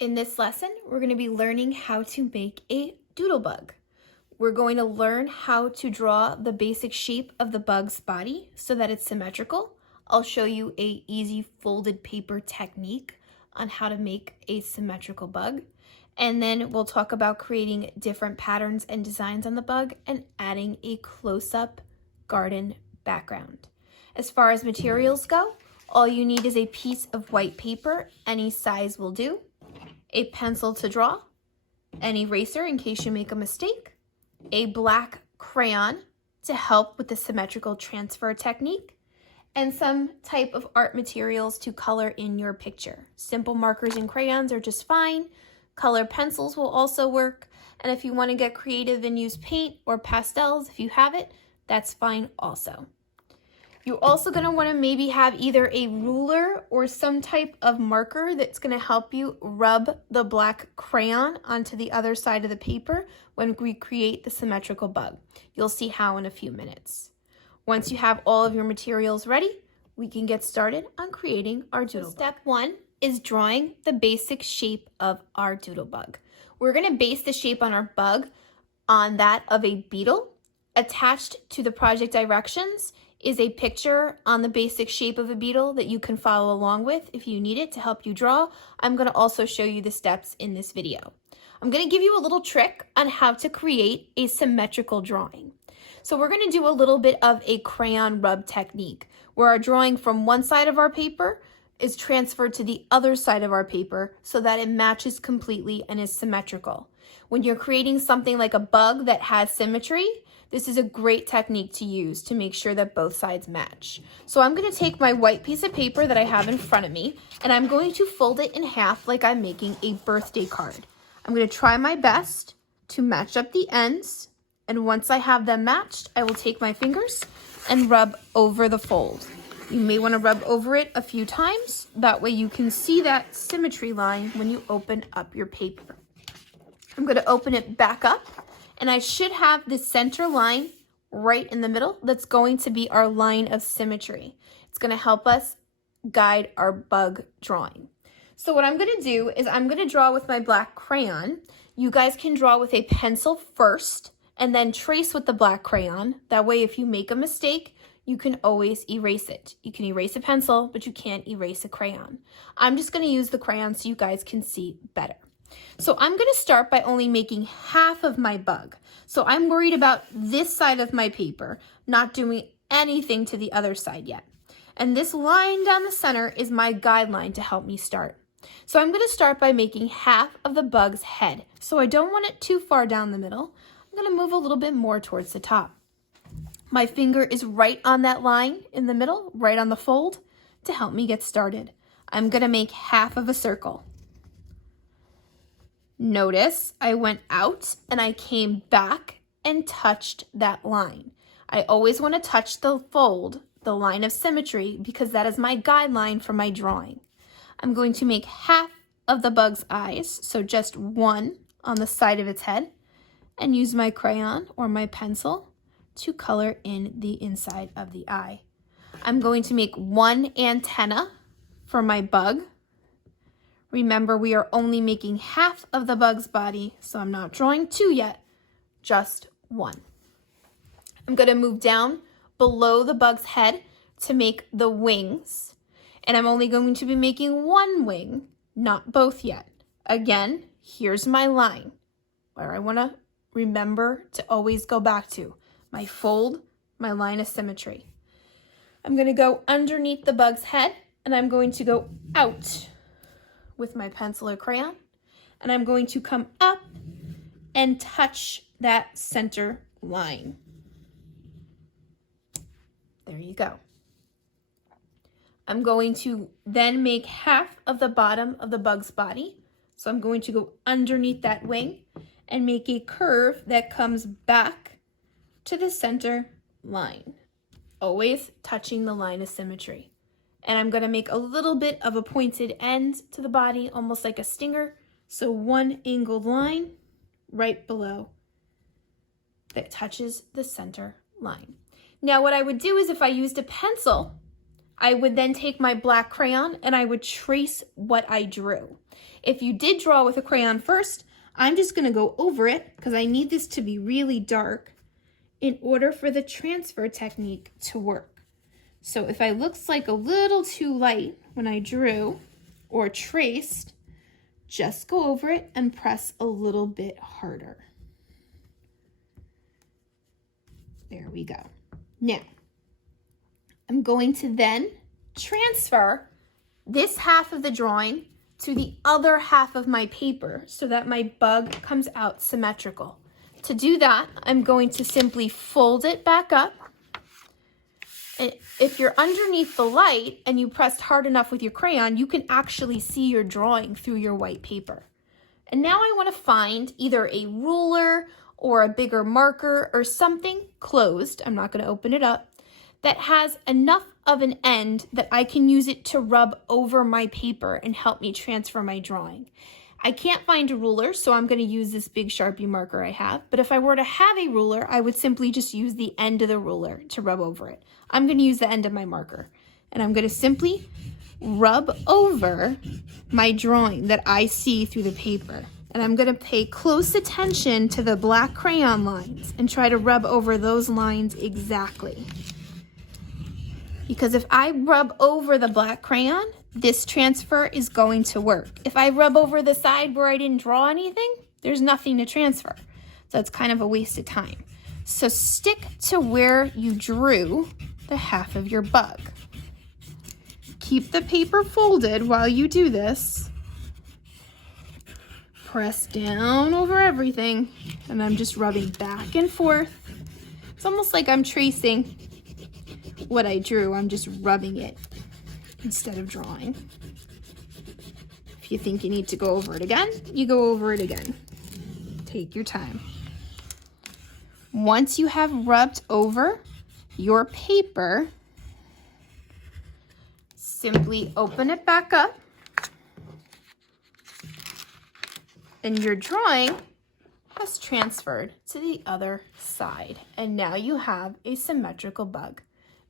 In this lesson, we're going to be learning how to make a doodlebug. We're going to learn how to draw the basic shape of the bug's body so that it's symmetrical. I'll show you an easy folded paper technique on how to make a symmetrical bug. And then we'll talk about creating different patterns and designs on the bug and adding a close-up garden background. As far as materials go, all you need is a piece of white paper, any size will do, a pencil to draw, an eraser in case you make a mistake, a black crayon to help with the symmetrical transfer technique, and some type of art materials to color in your picture. Simple markers and crayons are just fine. Color pencils will also work. And if you want to get creative and use paint or pastels, if you have it, that's fine also. You're also going to want to maybe have either a ruler or some type of marker that's going to help you rub the black crayon onto the other side of the paper when we create the symmetrical bug. You'll see how in a few minutes. Once you have all of your materials ready, we can get started on creating our doodlebug. Step one is drawing the basic shape of our doodlebug. We're going to base the shape on our bug on that of a beetle. Attached to the project directions is a picture on the basic shape of a beetle that you can follow along with if you need it to help you draw. I'm going to also show you the steps in this video. I'm going to give you a little trick on how to create a symmetrical drawing. So we're going to do a little bit of a crayon rub technique where our drawing from one side of our paper is transferred to the other side of our paper so that it matches completely and is symmetrical. When you're creating something like a bug that has symmetry, this is a great technique to use to make sure that both sides match. So I'm going to take my white piece of paper that I have in front of me, and I'm going to fold it in half like I'm making a birthday card. I'm going to try my best to match up the ends, and once I have them matched, I will take my fingers and rub over the fold. You may want to rub over it a few times. That way you can see that symmetry line when you open up your paper. I'm going to open it back up, and I should have the center line right in the middle. That's going to be our line of symmetry. It's going to help us guide our bug drawing. So what I'm going to do is I'm going to draw with my black crayon. You guys can draw with a pencil first and then trace with the black crayon. That way if you make a mistake, you can always erase it. You can erase a pencil, but you can't erase a crayon. I'm just going to use the crayon so you guys can see better. So I'm going to start by only making half of my bug. So I'm worried about this side of my paper, not doing anything to the other side yet. And this line down the center is my guideline to help me start. So I'm going to start by making half of the bug's head. So I don't want it too far down the middle. I'm going to move a little bit more towards the top. My finger is right on that line in the middle, right on the fold, to help me get started. I'm going to make half of a circle. Notice I went out and I came back and touched that line. I always want to touch the fold, the line of symmetry, because that is my guideline for my drawing. I'm going to make half of the bug's eyes, so just one on the side of its head, and use my crayon or my pencil to color in the inside of the eye. I'm going to make one antenna for my bug. Remember, we are only making half of the bug's body, so I'm not drawing two yet, just one. I'm going to move down below the bug's head to make the wings, and I'm only going to be making one wing, not both yet. Again, here's my line where I want to remember to always go back to my fold, my line of symmetry. I'm going to go underneath the bug's head, and I'm going to go out with my pencil or crayon, and I'm going to come up and touch that center line. There you go. I'm going to then make half of the bottom of the bug's body. So I'm going to go underneath that wing and make a curve that comes back to the center line, always touching the line of symmetry. And I'm going to make a little bit of a pointed end to the body, almost like a stinger. So one angled line right below that touches the center line. Now what I would do is if I used a pencil, I would then take my black crayon and I would trace what I drew. If you did draw with a crayon first, I'm just going to go over it because I need this to be really dark in order for the transfer technique to work. So if I looks like a little too light when I drew or traced, just go over it and press a little bit harder. There we go. Now, I'm going to then transfer this half of the drawing to the other half of my paper so that my bug comes out symmetrical. To do that, I'm going to simply fold it back up. And if you're underneath the light and you pressed hard enough with your crayon, you can actually see your drawing through your white paper. And now I want to find either a ruler or a bigger marker or something closed, I'm not going to open it up, that has enough of an end that I can use it to rub over my paper and help me transfer my drawing. I can't find a ruler, so I'm going to use this big Sharpie marker I have, but if I were to have a ruler, I would simply just use the end of the ruler to rub over it. I'm going to use the end of my marker, and I'm going to simply rub over my drawing that I see through the paper. And I'm going to pay close attention to the black crayon lines and try to rub over those lines exactly. Because if I rub over the black crayon, this transfer is going to work. If I rub over the side where I didn't draw anything, there's nothing to transfer. So it's kind of a waste of time. So stick to where you drew the half of your bug. Keep the paper folded while you do this. Press down over everything, and I'm just rubbing back and forth. It's almost like I'm tracing what I drew. I'm just rubbing it instead of drawing. If you think you need to go over it again, you go over it again. Take your time. Once you have rubbed over your paper, simply open it back up, and your drawing has transferred to the other side. And now you have a symmetrical bug,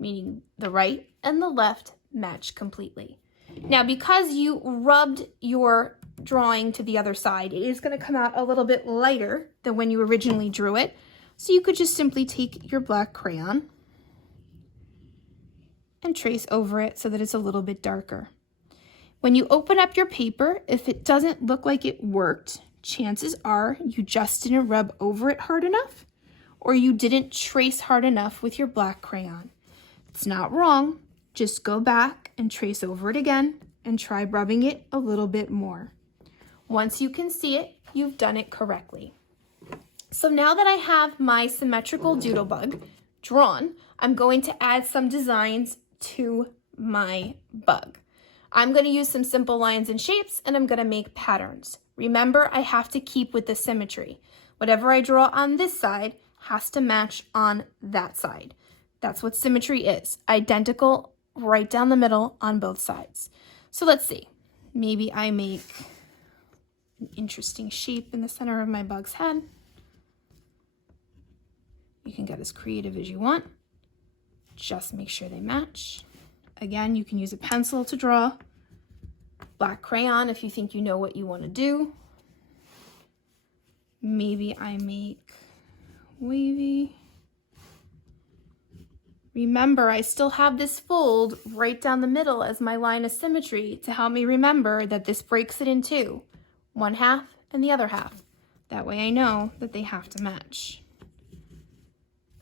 meaning the right and the left match completely. Now, because you rubbed your drawing to the other side, it is going to come out a little bit lighter than when you originally drew it. So you could just simply take your black crayon and trace over it so that it's a little bit darker. When you open up your paper, if it doesn't look like it worked, chances are you just didn't rub over it hard enough, or you didn't trace hard enough with your black crayon. It's not wrong. Just go back and trace over it again and try rubbing it a little bit more. Once you can see it, you've done it correctly. So now that I have my symmetrical doodlebug drawn, I'm going to add some designs to my bug. I'm going to use some simple lines and shapes, and I'm going to make patterns. Remember, I have to keep with the symmetry. Whatever I draw on this side has to match on that side. That's what symmetry is. Identical right down the middle on both sides. So let's see. Maybe I make an interesting shape in the center of my bug's head. You can get as creative as you want. Just make sure they match. Again, you can use a pencil to draw. Black crayon if you think you know what you want to do. Maybe I make wavy. Remember, I still have this fold right down the middle as my line of symmetry to help me remember that this breaks it in two, one half and the other half. That way I know that they have to match.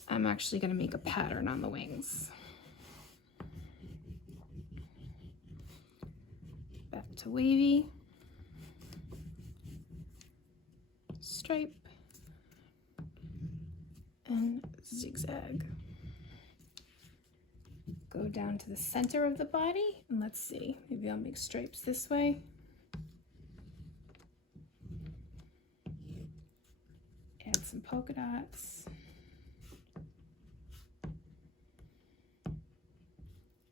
I'm actually going to make a pattern on the wings. Back to wavy, stripe, and zigzag. Go down to the center of the body, and let's see, maybe I'll make stripes this way. Add some polka dots.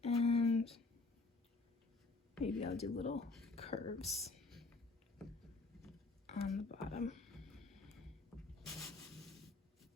And maybe I'll do little curves on the bottom.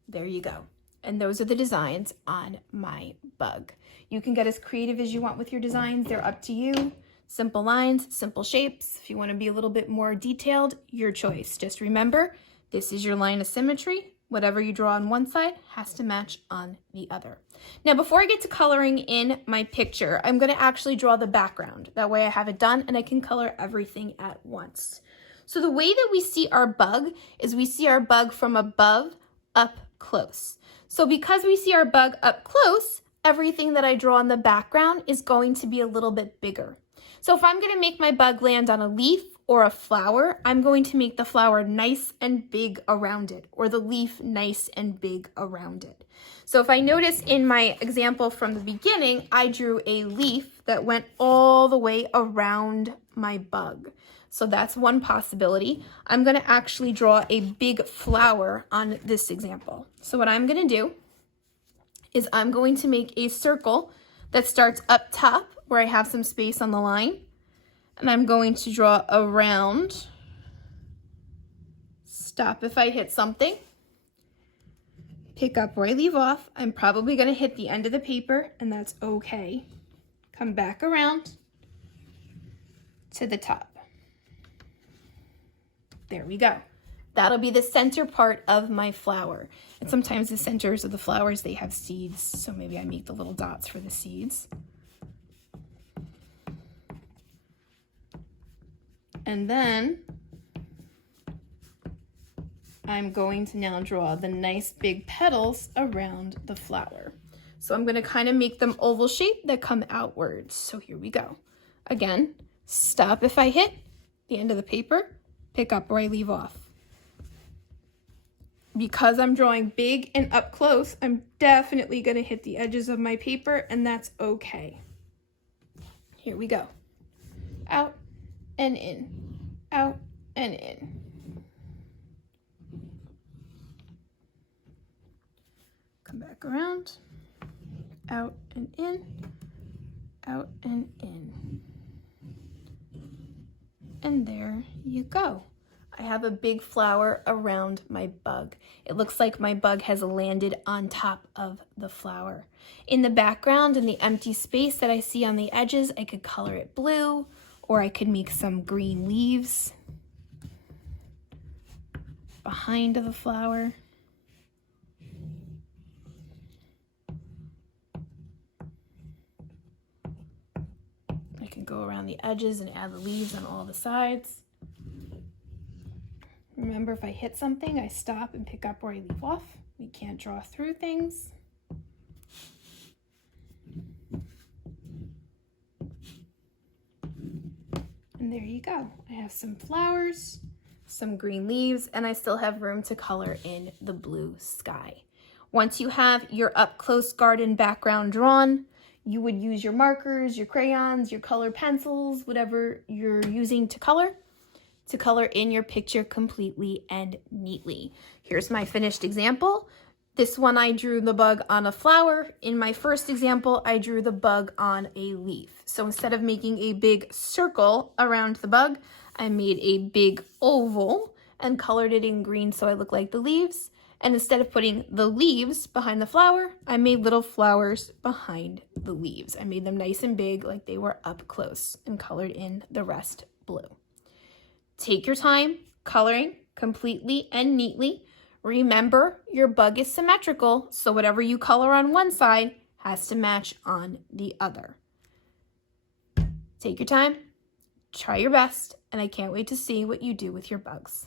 There you go. And those are the designs on my bug. You can get as creative as you want with your designs. They're up to you. Simple lines, simple shapes. If you want to be a little bit more detailed, your choice. Just remember, this is your line of symmetry. Whatever you draw on one side has to match on the other. Now, before I get to coloring in my picture, I'm going to actually draw the background. That way I have it done and I can color everything at once. So the way that we see our bug is we see our bug from above up close. So because we see our bug up close, everything that I draw in the background is going to be a little bit bigger. So if I'm going to make my bug land on a leaf or a flower, I'm going to make the flower nice and big around it, or the leaf nice and big around it. So if I notice in my example from the beginning, I drew a leaf that went all the way around my bug. So that's one possibility. I'm going to actually draw a big flower on this example. So what I'm going to do is I'm going to make a circle that starts up top where I have some space on the line. And I'm going to draw around, stop if I hit something, pick up where I leave off. I'm probably going to hit the end of the paper, and that's okay. Come back around to the top. There we go. That'll be the center part of my flower. And sometimes the centers of the flowers, they have seeds, so maybe I make the little dots for the seeds. And then I'm going to now draw the nice big petals around the flower. So I'm going to kind of make them oval shape that come outwards. So here we go. Again, stop if I hit the end of the paper, pick up where I leave off. Because I'm drawing big and up close, I'm definitely going to hit the edges of my paper, and that's okay. Here we go. Out and in, out and in. Come back around, out and in, out and in. And there you go. I have a big flower around my bug. It looks like my bug has landed on top of the flower. In the background, in the empty space that I see on the edges, I could color it blue, or I could make some green leaves behind the flower. I can go around the edges and add the leaves on all the sides. Remember, if I hit something, I stop and pick up where I leave off. We can't draw through things. And there you go. I have some flowers, some green leaves, and I still have room to color in the blue sky. Once you have your up-close garden background drawn, you would use your markers, your crayons, your colored pencils, whatever you're using to color in your picture completely and neatly. Here's my finished example. This one I drew the bug on a flower. In my first example, I drew the bug on a leaf. So instead of making a big circle around the bug, I made a big oval and colored it in green so I look like the leaves. And instead of putting the leaves behind the flower, I made little flowers behind the leaves. I made them nice and big like they were up close and colored in the rest blue. Take your time coloring completely and neatly. Remember, your bug is symmetrical, so whatever you color on one side has to match on the other. Take your time, try your best, and I can't wait to see what you do with your bugs.